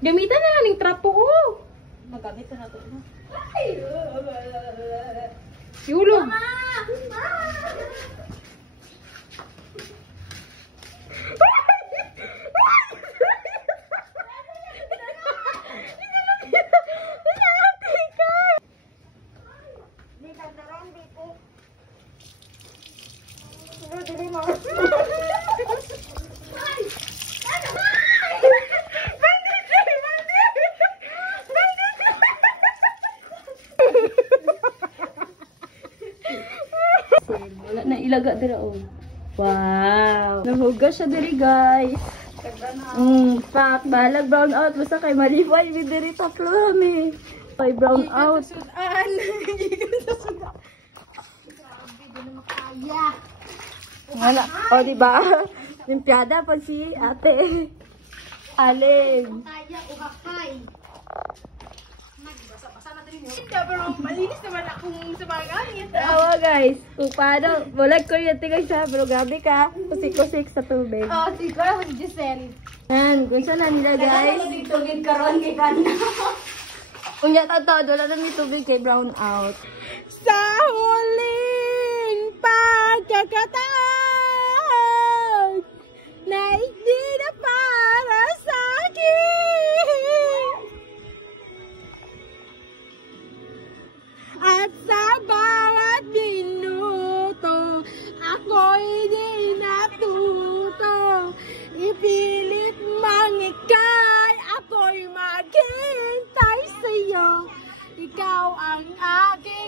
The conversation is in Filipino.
Gamitan na lang ng trapo ko. Magamit na nato. Yulog. Wala na ilaga dira oh. Wow. Nahugas siya diri guys. Pak balag brown out basta kay Marifay mi diri tatlo ni. Kay brown out. Sudan. Sudan. Grabe din na makaya. Wala. O diba? Limpiada pag si ate. Alin. Kaya uhakay. Basa-basa na din yun. Pero malinis naman akong sa mga gamit. Awa guys. Kung paano. Bulag ko yung tingay siya. Pero grabe ka. Kusik-kusik sa tubig. Oh, siguro si Giselle. Yan. Kung saan na nila guys. Tugid karon kay Kanda. Unya tatod. Wala na may tubig kay brown out. Sa huling pagkakataon na hindi na para sa akin at sa bawat minuto ako'y di natuto ipilit mang ikay ako'y maghintay sa'yo ikaw ang akin